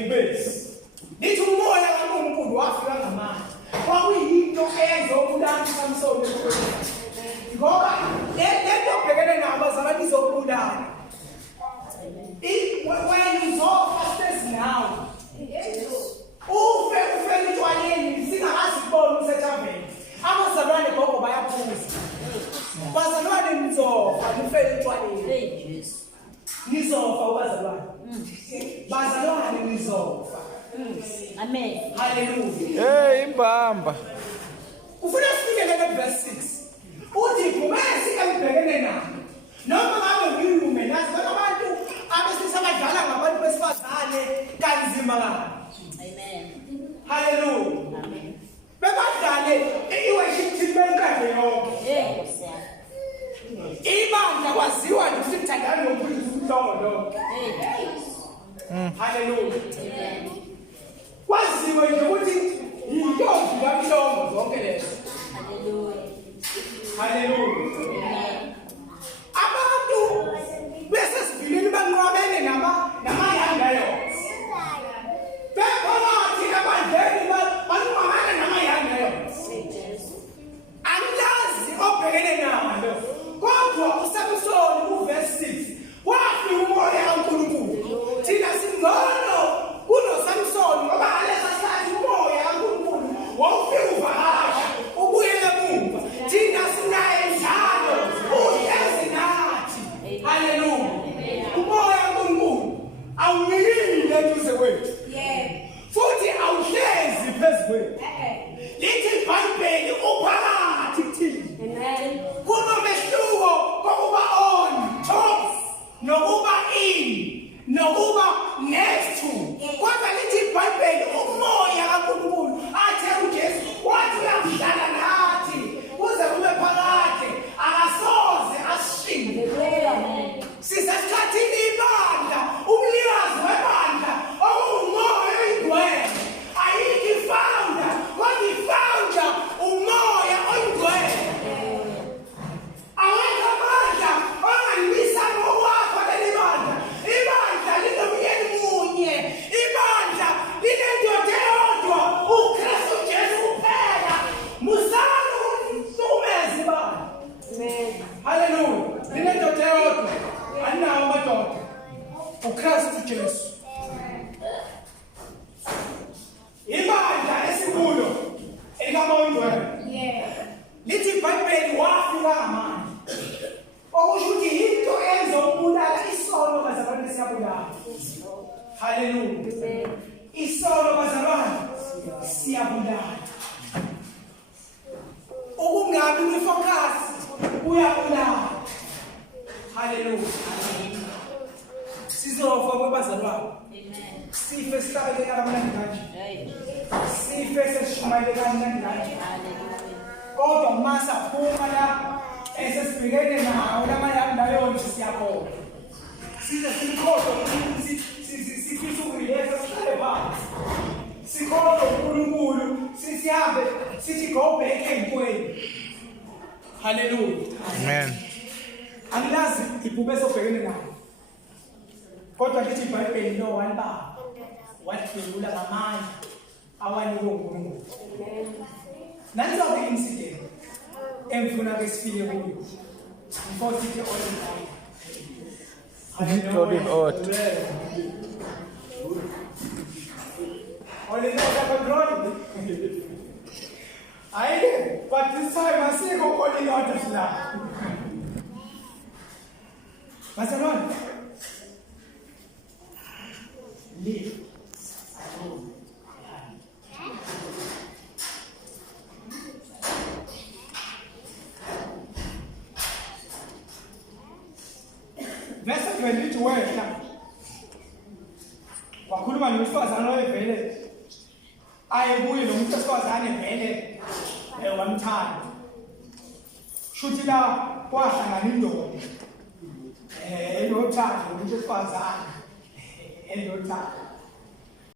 ngebhubesi. Lithi umoya kaNkulunkulu wafika ngamandla. Kwakuyinto eyayizobulala uSamson ebhubesi. Ngoba lento obhekene nayo abazalwane izokubulala. When you saw fastest now, ufe entshwaleni singakaziboni usethaveni. Abazalwane gogo bayaphuza. Bazalwane nizofa nife entshwaleni. Nizofa abazalwane. Bazalwane nizofa. Amen. Hallelujah. Hey, imbamba. Ufuna sifikele verse 6. Uthi kumesi embhekene nayo. Noma ngabe uyume nazi abantu abesisabadlala ngabantu besifazane kanzima kabi. Amen. Hallelujah. Amen. Bebadlale iworship team benkade yonke. Ibandla kwaziwa ukuthi kuthandana nomfundisi uMhlongo lo. Hallelujah. Amen. Kwaziwe nje ukuthi yintombi kaMhlongo zonke lezo. Hallelujah. Hallelujah. Abantu besesivilini banqwabene namayanga yonke. Bephakathi ebandleni banqwabene namayanga yonke. Angilazi obhekene nayo. Kodwa uSamson uverse 6 wathi umoya kaNkulunkulu. Thina singcono kunoSamson ngoba ngalesa sikhathi umoya kaNkulunkulu wawufika uvakasha ubuyele emuva. Thina sinaye njalo uhlezi nathi. Hallelujah. Umoya kaNkulunkulu awunyikile eduze kwethu. Futhi awuhlezi phezu kwethu. Lithi iBhayibheli uphakathi kuthini. Kunomehluko kokuba on top nokuba in nokuba next to. Kodwa lithi iBhayibheli umoya kaNkulunkulu athe uJesu wathi uyadlala nathi kuze kube phakathi akasoze asishinde. Sisesikhathini ibandla umlikazi webandla okuwumoya oNgcwele. Ayikho ifounder kodwa ifounder umoya oNgcwele. Awekho amandla ongalwisa ngokwakho leli bandla. Ibandla linomyeni munye. Ibandla linendoda eyodwa uKristu Jesu kuphela. Musana umhlukumezi ibandla. Hallelujah. Linendoda eyodwa aninawo amadoda uKristu Jesu. Ibandla esikulo elikaMoya. Lithi iBhayibheli wafika ngamandla. Okusho ukuthi into ezobulala isono bazalwane siyabulala. Hallelujah. Isono bazalwane siyabulala. Ukungabi kwifocus uyabulala. Hallelujah. Sizofa kwabazalwane. Amen. Sife sihlabeleka kamnandi kanje. Sife sesishumayeleka kamnandi kanje. Kodwa masa phuma la esesibhekene nawo lamayanga yonke siyabona. Size sikhodo sifisa ukuyeza sihlale phansi. Sikhodo uNkulunkulu sihambe sithi go back enkweni. Hallelujah. Amen. Angilazi ibhubesi obhekene nayo. Kodwa lithi iBhayibheli lo walibamba. Wathula ngamandla awanikwe uNkulunkulu. Nansi ke incident emfuna besifike kuyo. Inkosi ke but this time I say go only not of love. Bazalwane. Live. Verse 22 wena. Wakhuluma nomfazana oyevele. Ayebuye lo muntu osifazane vele wamthanda. Shuthi la kwahlangana indoda. Enothando umuntu osifazane. Enothando.